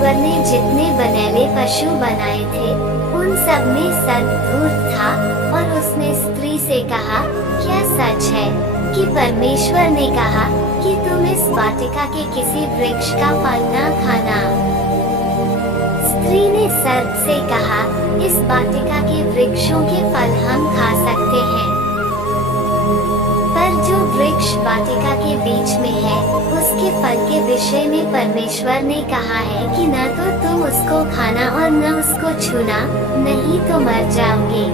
परमेश्वर ने जितने बनेले पशु बनाए थे उन सब में सद्बुद्धि था। और उसने स्त्री से कहा, क्या सच है कि परमेश्वर ने कहा कि तुम इस वाटिका के किसी वृक्ष का फल न खाना? स्त्री ने सर्प से कहा, इस वाटिका के वृक्षों के फल हम खा सकते हैं, पर जो वृक्ष वाटिका के बीच में है उसके फल के विषय में परमेश्वर ने कहा है कि न तो तुम उसको खाना और न उसको छूना, नहीं तो मर जाओगे।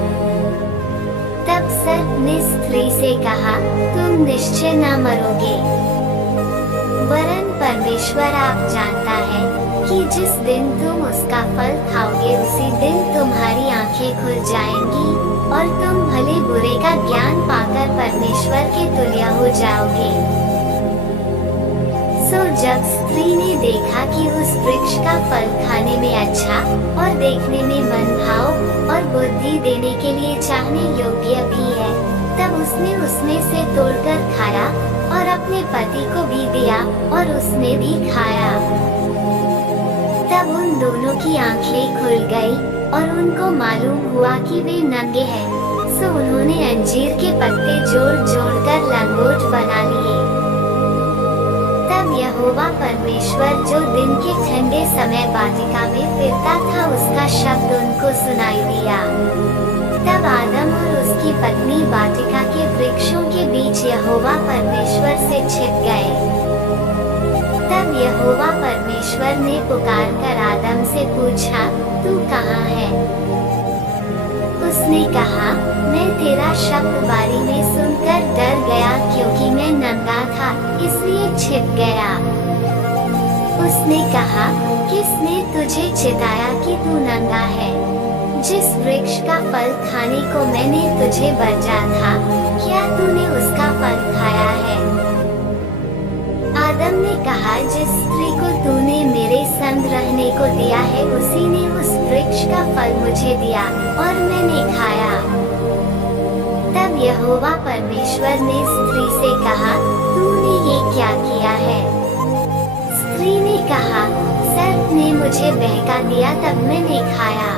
तब सर्प ने स्त्री से कहा, तुम निश्चय न मरोगे, वरन परमेश्वर आप जानता है कि जिस दिन तुम उसका फल खाओगे उसी दिन तुम्हारी आंखें खुल जाएंगी और तुम भले बुरे का ज्ञान पाकर परमेश्वर के तुल्य हो जाओगे। सो जब स्त्री ने देखा कि उस वृक्ष का फल खाने में अच्छा और देखने में मनभाव और बुद्धि देने के लिए चाहने योग्य भी है, तब उसने उसमें से तोड़कर खाया और अपने पति को भी दिया और उसने भी खाया। तब उन दोनों की आंखें खुल गई और उनको मालूम हुआ कि वे नंगे हैं। सो उन्होंने अंजीर के पत्ते जोड़ जोड़ कर लंगोट बना लिए। तब यहोवा परमेश्वर जो दिन के ठंडे समय वाटिका में फिरता था उसका शब्द उनको सुनाई दिया। तब आदम और उसकी पत्नी वाटिका के वृक्षों के बीच यहोवा परमेश्वर से छिप गए। तब यहोवा परमेश्वर ने पुकार कर आदम से पूछा, तू कहाँ है? उसने कहा, मैं तेरा शब्द बारी में सुनकर डर गया क्योंकि मैं नंगा था, इसलिए छिप गया। उसने कहा, किसने तुझे चिताया कि तू नंगा है? जिस वृक्ष का फल खाने को मैंने तुझे वर्जा था, क्या तूने उसका फल खाया है? आदम ने कहा, जिस स्त्री को तूने मेरे संग रहने को दिया है उसी ने उस वृक्ष का फल मुझे दिया और मैंने खाया। तब यहोवा परमेश्वर ने स्त्री से कहा, तूने ये क्या किया है? स्त्री ने कहा, सर्प ने मुझे बहका दिया तब मैंने खाया।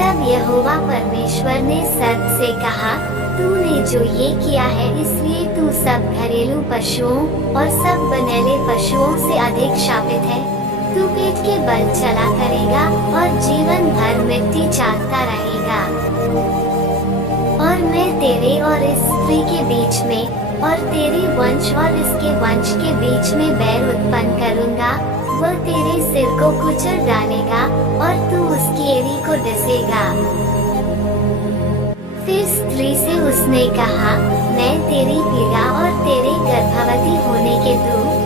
तब यहोवा परमेश्वर ने सर्प से कहा, तूने जो ये किया है इसलिए तू सब घरेलू पशुओं और सब बनेले पशुओं से अधिक शापित है। तू पेट के बल चला करेगा और जीवन भर मिट्टी चाटता रहेगा। और मैं तेरे और इस स्त्री के बीच में और तेरे वंश और इसके वंश के बीच में बैर उत्पन्न करूंगा। वह तेरे सिर को कुचल डालेगा और तू उसकी एड़ी को डसेगा। फिर स्त्री से उसने कहा, मैं तेरी पीड़ा और तेरे गर्भवती होने के दुख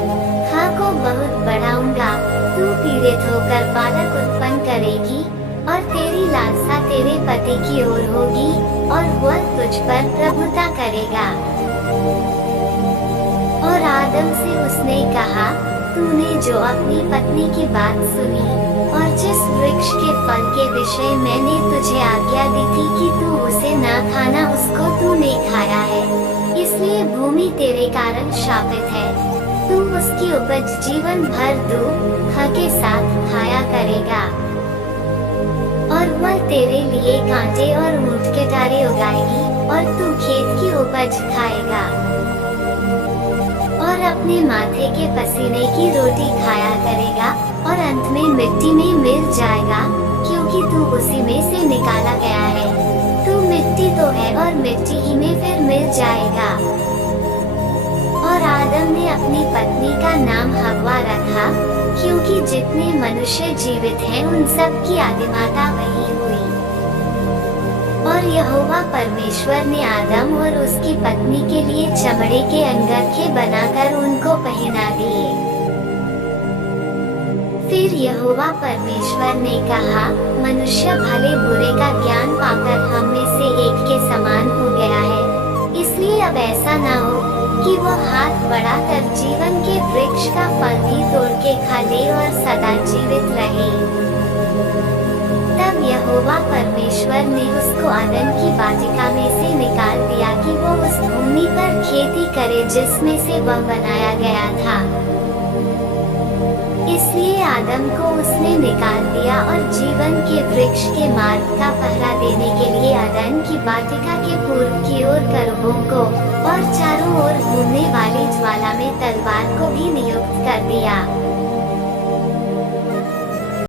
को बहुत बढ़ाऊंगा। तू पीड़ित होकर बालक उत्पन्न करेगी और तेरी लालसा तेरे पति की ओर होगी और वह तुझ पर प्रभुता करेगा। और आदम से उसने कहा, तूने जो अपनी पत्नी की बात सुनी और जिस वृक्ष के फल के विषय मैंने तुझे आज्ञा दी थी कि तू उसे न खाना, उसको तूने खाया है, इसलिए भूमि तेरे कारण शापित है। तू उसकी उपज जीवन भर दुख के साथ खाया करेगा और वह तेरे लिए कांटे और ऊंट के डारे उगाएगी और तू खेत की उपज खाएगा और अपने माथे के पसीने की रोटी खाया करेगा और अंत में मिट्टी में मिल जाएगा, क्योंकि तू उसी में से निकाला गया है। तू मिट्टी तो है और मिट्टी ही में फिर मिल जाएगा। और आदम ने अपनी पत्नी का नाम हव्वा रखा, क्योंकि जितने मनुष्य जीवित हैं उन सब की आदिमाता वही हुई। और यहोवा परमेश्वर ने आदम और उसकी पत्नी के लिए चमड़े के अंगरखे बनाकर उनको पहना दिए। फिर यहोवा परमेश्वर ने कहा, मनुष्य भले बुरे का ज्ञान पाकर हम में से एक के समान हो गया है, इसलिए अब ऐसा ना हो कि वह हाथ बढ़ाकर जीवन के वृक्ष का फल भी तोड़ के खा ले और सदा जीवित रहे। तब यहोवा परमेश्वर ने उसको आदम की वाटिका में से निकाल दिया कि वो उस भूमि पर खेती करे जिसमें से वह बनाया गया था। इसलिए आदम को उसने निकाल दिया और जीवन के वृक्ष के मार्ग का पहरा देने के लिए अदन की वाटिका के पूर्व की ओर करूबों को और चारों ओर घूमने वाली ज्वाला में तलवार को भी नियुक्त कर दिया।